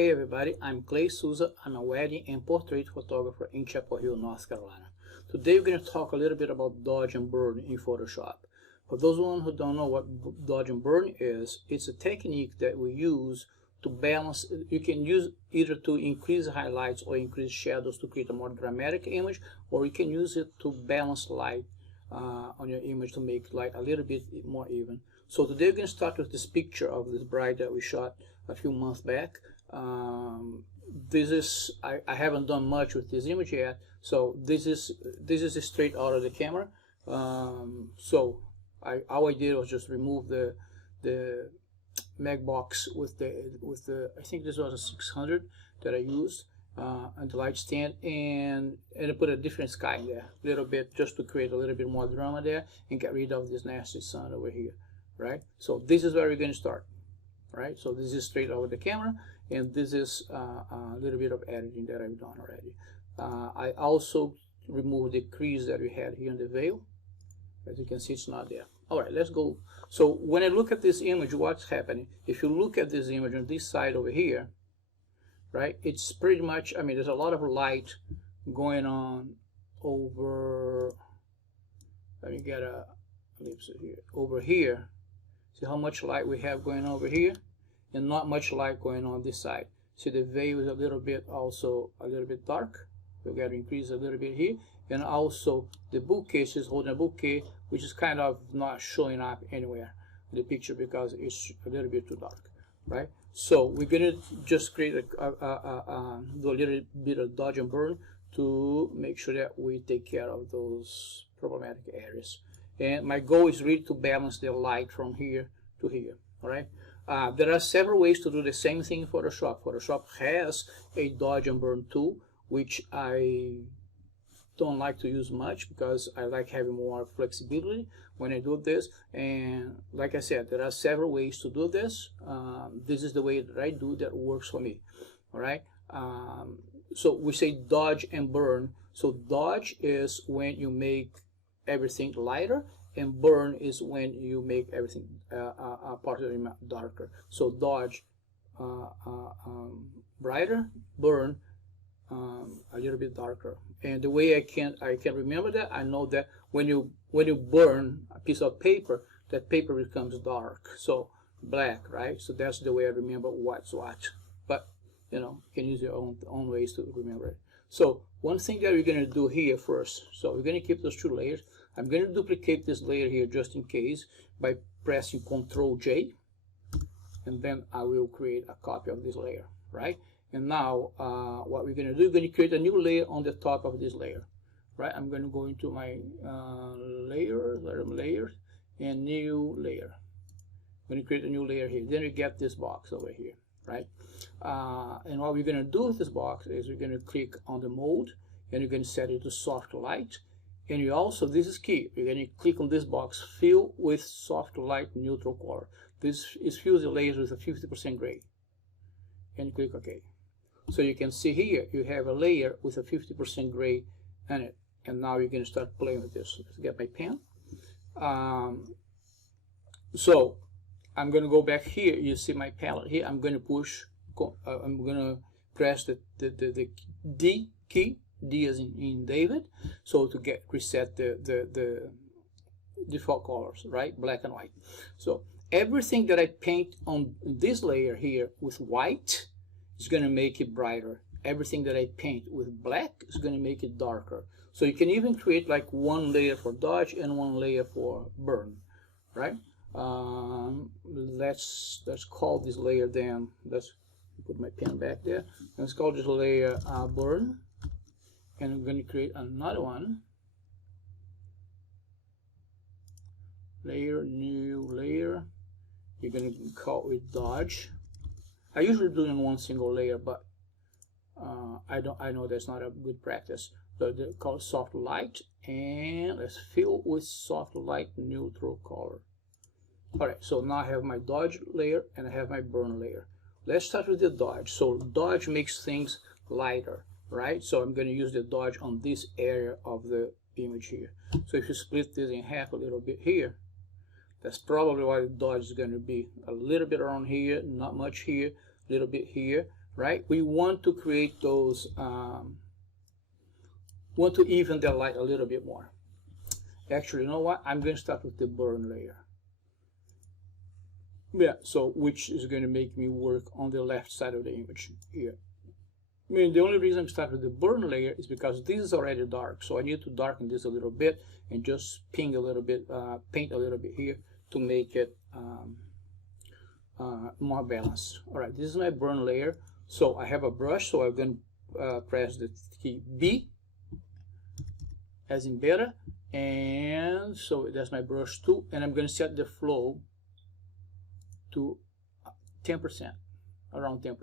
Hey everybody, I'm Clay Souza. I'm a wedding and portrait photographer in Chapel Hill, North Carolina. Today we're going to talk a little bit about dodge and burn in Photoshop. For those who don't know what dodge and burn is, it's a technique that we use to balance. You can use either to increase highlights or increase shadows to create a more dramatic image, or you can use it to balance light on your image to make light a little bit more even. So today we're going to start with this picture of this bride that we shot a few months back. I haven't done much with this image yet, so this is straight out of the camera. So all I did was just remove the mag box with the I think this was a 600 that I used and the light stand, and I put a different sky in there a little bit just to create a little bit more drama there and get rid of this nasty sun over here, right? So this is where we're going to start. Right, so this is straight over the camera, and this is a little bit of editing that I've done already. I also removed the crease that we had here in the veil. As you can see, it's not there. All right, let's go. So when I look at this image, what's happening? If you look at this image on this side over here, right, it's pretty much, I mean, there's a lot of light going on over, let me get a ellipse here, over here. See how much light we have going over here, and not much light going on this side. See, the veil is a little bit also a little bit dark. We've got to increase a little bit here, and also the bouquet, she's holding a bouquet, which is kind of not showing up anywhere in the picture because it's a little bit too dark, right? So we're gonna just create do a little bit of dodge and burn to make sure that we take care of those problematic areas. And my goal is really to balance the light from here to here, all right? There are several ways to do the same thing in Photoshop. Photoshop has a dodge and burn tool, which I don't like to use much because I like having more flexibility when I do this. And like I said, there are several ways to do this. This is the way that I do that works for me, all right? So we say dodge and burn. So dodge is when you make everything lighter, and burn is when you make everything part of the image darker. So dodge brighter, burn a little bit darker. And the way I can remember that, I know that when you burn a piece of paper, that paper becomes dark, so black, right? So that's the way I remember what's what. But you know, you can use your own ways to remember it. So one thing that we're going to do here first, so we're going to keep those two layers. I'm going to duplicate this layer here just in case by pressing Ctrl J, and then I will create a copy of this layer, right? And now what we're going to do, we're going to create a new layer on the top of this layer, right? I'm going to go into my layers, and new layer. I'm going to create a new layer here. Then we get this box over here, right? And what we're going to do with this box is we're going to click on the mode, and you're going to set it to soft light. And you also, this is key, you're going to click on this box, fill with soft light neutral color. This is fills the layers with a 50% gray. And click OK. So you can see here, you have a layer with a 50% gray in it. And now you're going to start playing with this. Let's get my pen. So I'm going to go back here. You see my palette here. I'm going to push, I'm going to press the D key. D as in David, so to reset the default colors, right, black and white. So everything that I paint on this layer here with white is going to make it brighter. Everything that I paint with black is going to make it darker. So you can even create like one layer for dodge and one layer for burn, right? Let's call this layer then. Let's put my pen back there. Let's call this layer burn. And I'm going to create another one. Layer, new layer. You're going to call it dodge. I usually do it in one single layer, but I know that's not a good practice. So they call it soft light, and let's fill with soft light neutral color. All right, so now I have my dodge layer and I have my burn layer. Let's start with the dodge. So dodge makes things lighter, right? So I'm going to use the dodge on this area of the image here. So if you split this in half a little bit here, that's probably what the dodge is going to be. A little bit around here, not much here, a little bit here, right? We want to create those, want to even the light a little bit more. Actually, you know what? I'm going to start with the burn layer. Yeah, so which is going to make me work on the left side of the image here. I mean, the only reason I'm starting with the burn layer is because this is already dark, so I need to darken this a little bit and just ping a little bit, paint a little bit here to make it more balanced. All right, this is my burn layer. So I have a brush, so I'm going to press the key B as in beta, and so that's my brush tool, and I'm going to set the flow to 10%, around 10%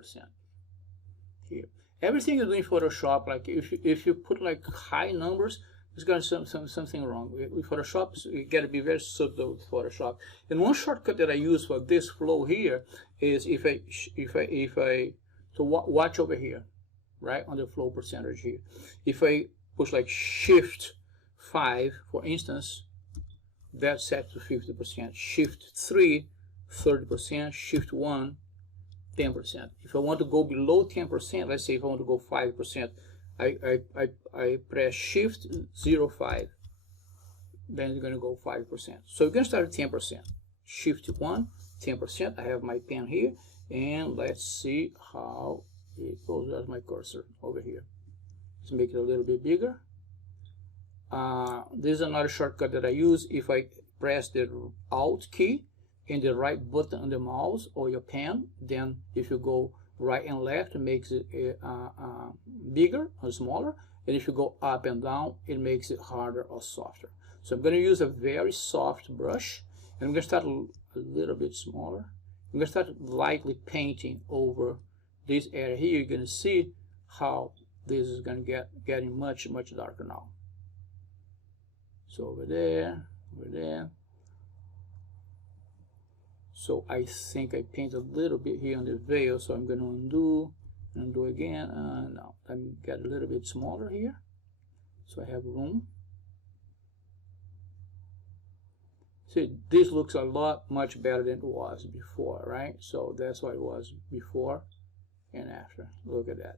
here. Everything you do in Photoshop, like if you put like high numbers, there's going to be something wrong. With Photoshop, you got to be very subtle with Photoshop. And one shortcut that I use for this flow here is if I watch over here, right, on the flow percentage here. If I push like Shift 5, for instance, that's set to 50%. Shift 3, 30%. Shift 1, 10%. If I want to go below 10%, let's say if I want to go 5%, I press Shift 05, then it's going to go 5%. So you're going to start at 10%. Shift 1, 10%. I have my pen here, and let's see how it goes. That's my cursor over here. Let's make it a little bit bigger. This is another shortcut that I use. If I press the Alt key and the right button on the mouse or your pen, then if you go right and left, it makes it bigger or smaller, and if you go up and down, it makes it harder or softer. So I'm going to use a very soft brush, and I'm going to start a little bit smaller. I'm going to start lightly painting over this area here. You're going to see how this is going to getting much darker now. So over there, over there. So I think I painted a little bit here on the veil, so I'm going to undo again. Now I'm get a little bit smaller here, so I have room. See, this looks a lot much better than it was before, right? So that's what it was before and after. Look at that.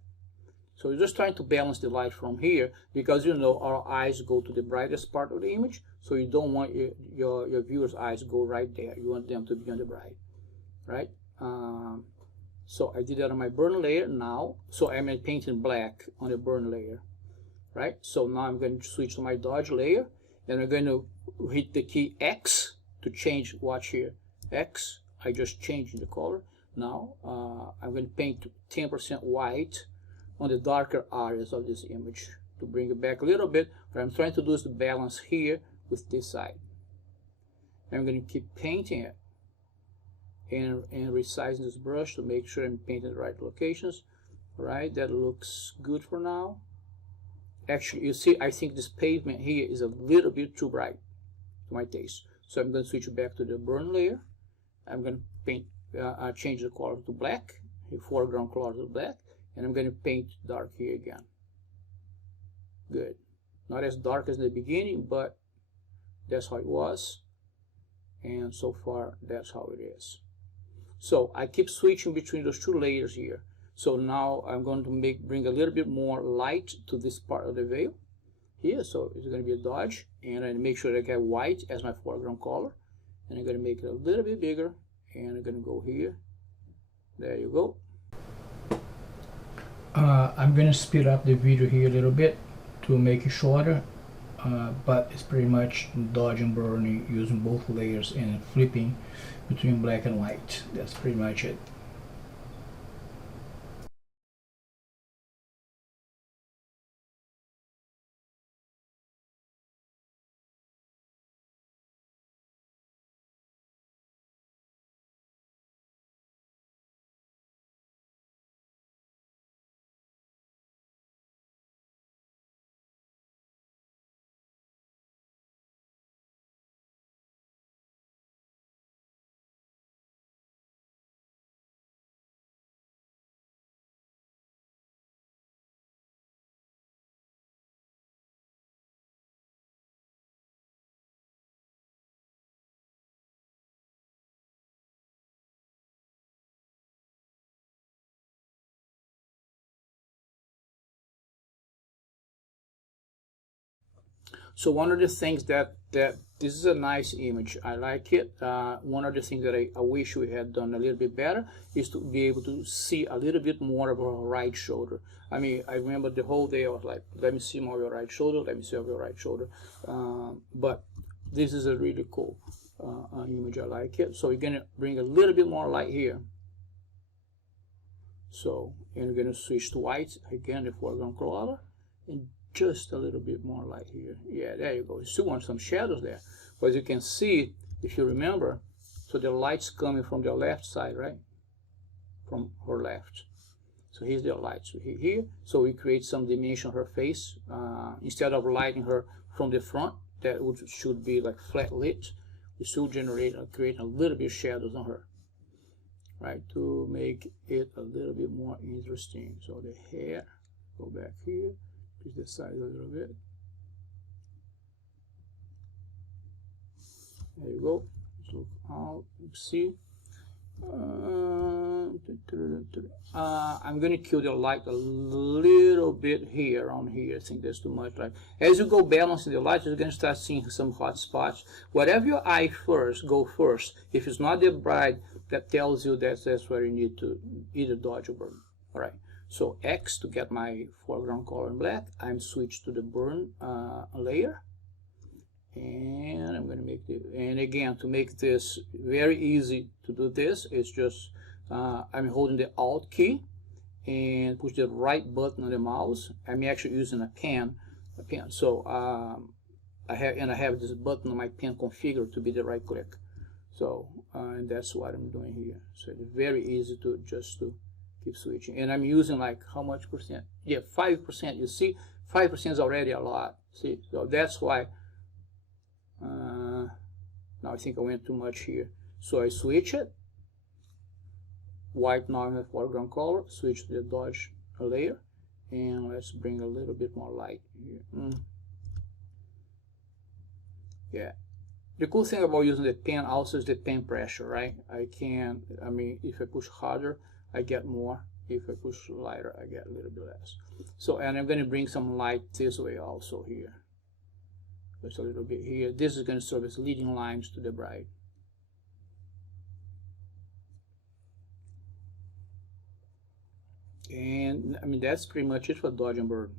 So we're just trying to balance the light from here, because you know our eyes go to the brightest part of the image, so you don't want your viewers' eyes go right there. You want them to be on the bright, right? So I did that on my burn layer now. So I'm painting black on the burn layer, right? So now I'm going to switch to my dodge layer, and I'm going to hit the key X to change. Watch here, X. I just changed the color. Now I'm going to paint 10% white on the darker areas of this image to bring it back a little bit. What I'm trying to do is to balance here with this side. I'm going to keep painting it and resizing this brush to make sure I'm painting the right locations. All right, that looks good for now. Actually, you see, I think this pavement here is a little bit too bright to my taste. So I'm going to switch back to the burn layer. I'm going to paint, change the color to black, the foreground color to black. And I'm going to paint dark here again. Good. Not as dark as in the beginning, but that's how it was. And so far, that's how it is. So I keep switching between those two layers here. So now I'm going to bring a little bit more light to this part of the veil here. So it's going to be a dodge. And I make sure I get white as my foreground color. And I'm going to make it a little bit bigger. And I'm going to go here. There you go. I'm going to speed up the video here a little bit to make it shorter, but it's pretty much dodge and burning using both layers and flipping between black and white. That's pretty much it. So one of the things that this is a nice image. I like it. One of the things that I wish we had done a little bit better is to be able to see a little bit more of her right shoulder. I mean, I remember the whole day I was like, let me see more of your right shoulder, let me see more of your right shoulder. But this is a really cool image. I like it. So we're going to bring a little bit more light here. So, and we're going to switch to white, again, the foreground color, and just a little bit more light here. Yeah, there you go. You still want some shadows there. But as you can see, if you remember, so the light's coming from the left side, right? From her left. So here's the light. So here, so we create some dimension on her face. Instead of lighting her from the front, that should be like flat lit, we still create a little bit of shadows on her. Right, to make it a little bit more interesting. So the hair, go back here, push the size a little bit. There you go. Look out, see. I'm going to kill the light a little bit here on here. I think that's too much light. As you go balancing the light, you're going to start seeing some hot spots. Whatever your eye first, go first. If it's not the bright, that tells you that's where you need to either dodge or burn. All right. So X to get my foreground color in black. I'm switched to the burn layer. And I'm going to make the, and again, to make this very easy to do this, it's just I'm holding the Alt key and push the right button on the mouse. I'm actually using a pen. So I have this button on my pen configured to be the right click. So and that's what I'm doing here. So it's very easy to just to keep switching. And I'm using like how much percent? Yeah, 5%. You see, 5% is already a lot. See, so that's why. Now I think I went too much here. So I switch it. White now in the foreground color. Switch to the dodge layer. And let's bring a little bit more light here. Yeah. The cool thing about using the pen also is the pen pressure, right? I mean, if I push harder, I get more. If I push lighter, I get a little bit less. So, and I'm going to bring some light this way also here. Just a little bit here. This is going to serve as leading lines to the bride. And I mean, that's pretty much it for dodge and burn.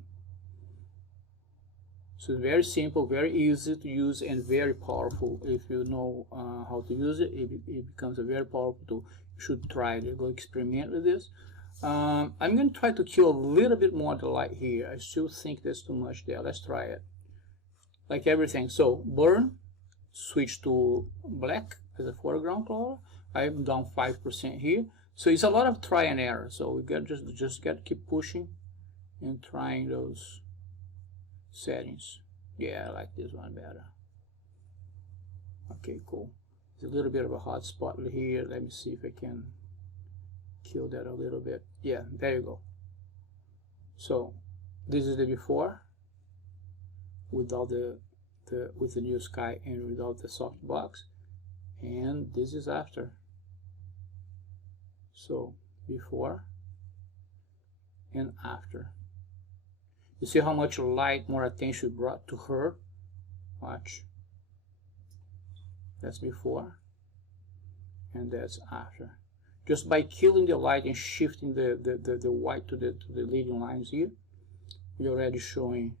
So it's very simple, very easy to use, and very powerful. If you know how to use it, it becomes a very powerful tool. You should try it. Go experiment with this. I'm going to try to kill a little bit more of the light here. I still think there's too much there. Let's try it. Like everything. So burn, switch to black as a foreground color. I'm down 5% here. So it's a lot of try and error. So we got just got to keep pushing and trying those settings. Yeah, I like this one better. Okay, cool. There's a little bit of a hot spot here. Let me see if I can kill that a little bit. Yeah, there you go. So this is the before, without with the new sky and without the soft box, and this is after. So before and after. You see how much light, more attention brought to her? Watch. That's before and that's after. Just by killing the light and shifting the white to the leading lines here, we're already showing.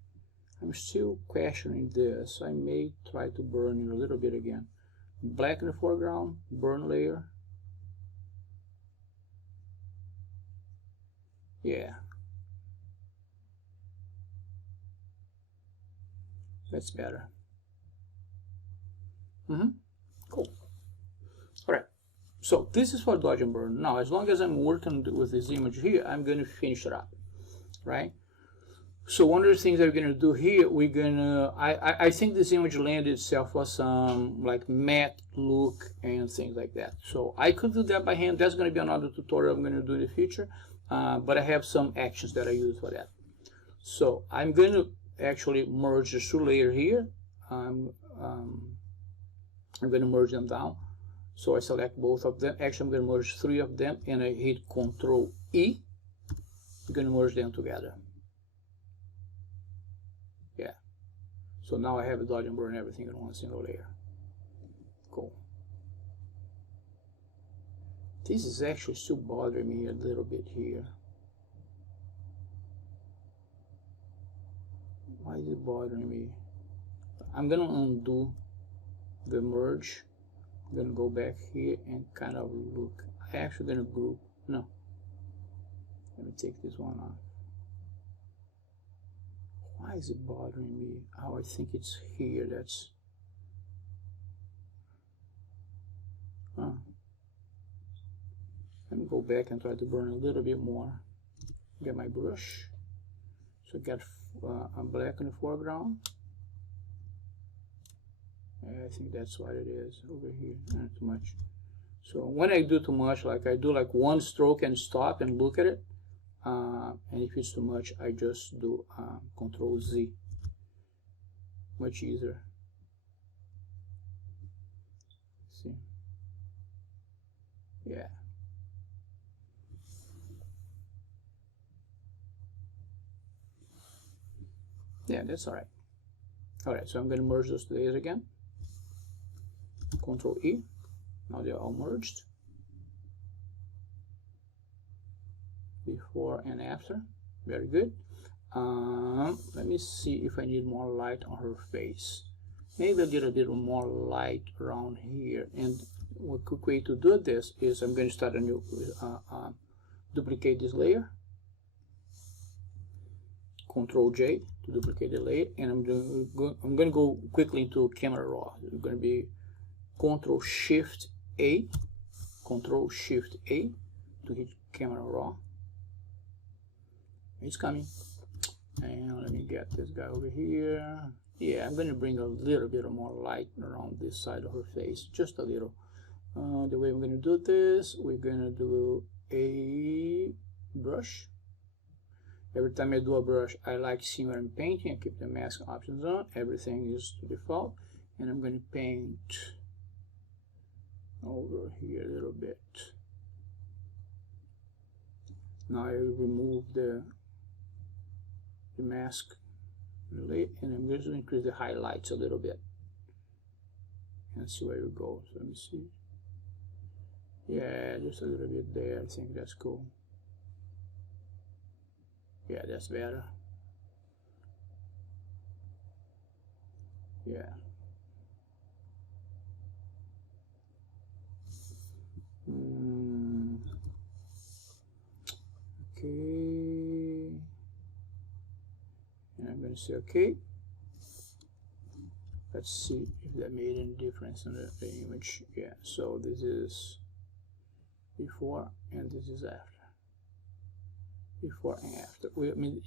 I'm still questioning this. I may try to burn it a little bit again. Black in the foreground, burn layer. Yeah. That's better. Cool. All right. So this is for dodge and burn. Now, as long as I'm working with this image here, I'm going to finish it up, right? So one of the things that we're going to do here, we're going to, I think this image landed itself for some like matte look and things like that. So I could do that by hand. That's going to be another tutorial I'm going to do in the future. But I have some actions that I use for that. So I'm going to actually merge the two layers here. I'm going to merge them down. So I select both of them. Actually, I'm going to merge 3 of them, and I hit Control E. I'm going to merge them together. So now I have a dodge and burn everything in one single layer. Cool. This is actually still bothering me a little bit here. Why is it bothering me? I'm gonna undo the merge. I'm gonna go back here and kind of look. I'm actually gonna group. No. Let me take this one off. Why is it bothering me? Oh, I think it's here. That's. Let me go back and try to burn a little bit more. Get my brush. So I got a black in the foreground. I think that's what it is over here. Not too much. So when I do too much, like I do like one stroke and stop and look at it. And if it's too much, I just do Control Z. Much easier. See? Yeah. Yeah, that's all right. All right, so I'm going to merge those layers again. Control E. Now they're all merged. Before and after. Very good. Let me see if I need more light on her face. Maybe a little bit more light around here. And a quick way to do this is I'm going to start a new, duplicate this layer. Control J to duplicate the layer, and I'm going to go quickly into Camera Raw. It's going to be Control Shift A, Control Shift A to hit Camera Raw. It's coming. And let me get this guy over here. Yeah, I'm going to bring a little bit more light around this side of her face, just a little. The way I'm going to do this, we're going to do a brush. Every time I do a brush, I like seeing what I'm painting. I keep the mask options on. Everything is to default. And I'm going to paint over here a little bit. Now I remove the mask and I'm going to increase the highlights a little bit and see where it goes. Let me see. Yeah, just a little bit there. I think that's cool. Yeah, that's better. Yeah. Okay. And I'm going to say okay. Let's see if that made any difference in the image. Yeah, so this is before and this is after. Before and after. I mean,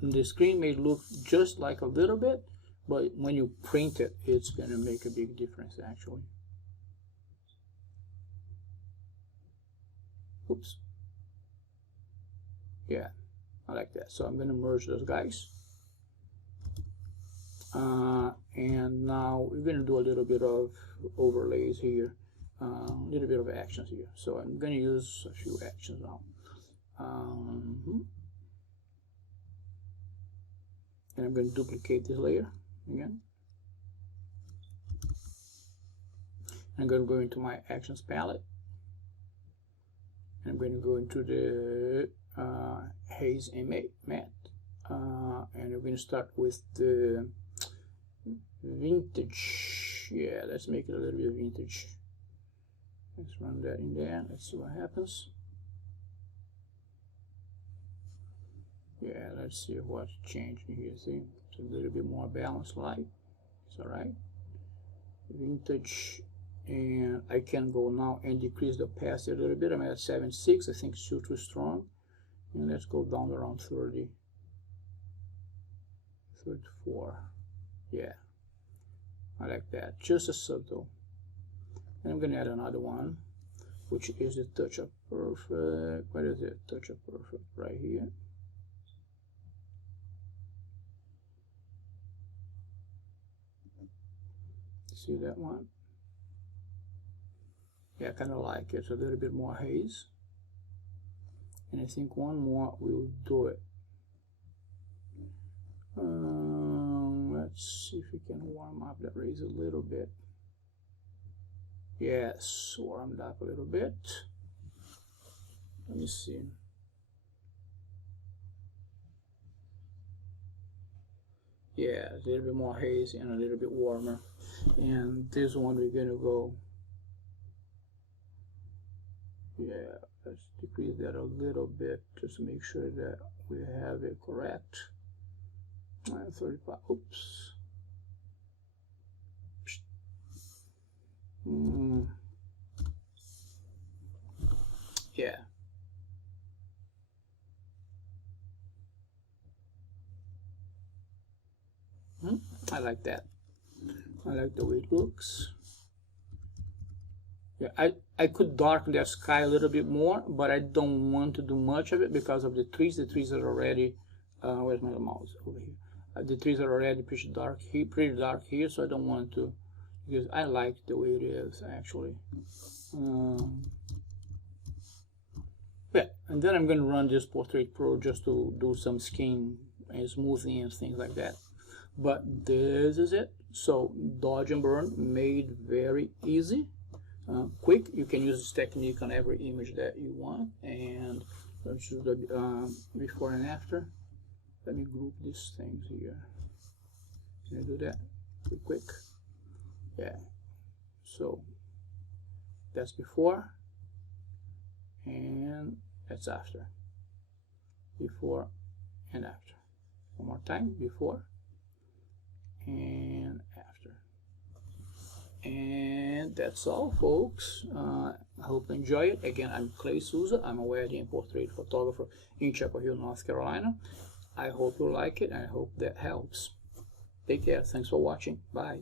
the screen may look just like a little bit, but when you print it, it's going to make a big difference actually. Oops. Yeah, I like that. So I'm going to merge those guys. And now we're going to do a little bit of overlays here, a little bit of actions here. So I'm going to use a few actions now. And I'm going to duplicate this layer again. I'm going to go into my actions palette. And I'm going to go into the haze and matte. And we're going to start with the vintage. Yeah, let's make it a little bit vintage. Let's run that in there. Let's see what happens. Yeah, let's see what's changed here. See, it's a little bit more balanced light. It's all right. Vintage, and I can go now and decrease the opacity a little bit. I'm at 7.6. I think it's too strong. And let's go down around 30. 34. Yeah, I like that. Just a subtle. And I'm going to add another one, which is the Touch Up Perfect. What is it? Touch Up Perfect right here. See that one? Yeah, I kind of like it. It's a little bit more haze. And I think one more will do it. Let's see if we can raise a little bit. Yes, warmed up a little bit. Let me see. Yeah, a little bit more hazy and a little bit warmer. And this one we're gonna go, yeah, let's decrease that a little bit just to make sure that we have it correct. 35, oops. Yeah. I like that. I like the way it looks. Yeah, I could darken the sky a little bit more, but I don't want to do much of it because of the trees. The trees are already, where's my mouse? Over here. The trees are already pretty dark here, so I don't want to, because I like the way it is actually. Yeah, and then I'm going to run this Portrait Pro just to do some skin and smoothing and things like that. But this is it. So dodge and burn made very easy, quick. You can use this technique on every image that you want. And let's do the before and after. Let me group these things here. Can I do that quick? Yeah. So that's before and that's after. Before and after. One more time. Before and after. And that's all, folks. I hope you enjoy it. Again, I'm Clay Souza. I'm a wedding and portrait photographer in Chapel Hill, North Carolina. I hope you like it, and I hope that helps. Take care. Thanks for watching. Bye.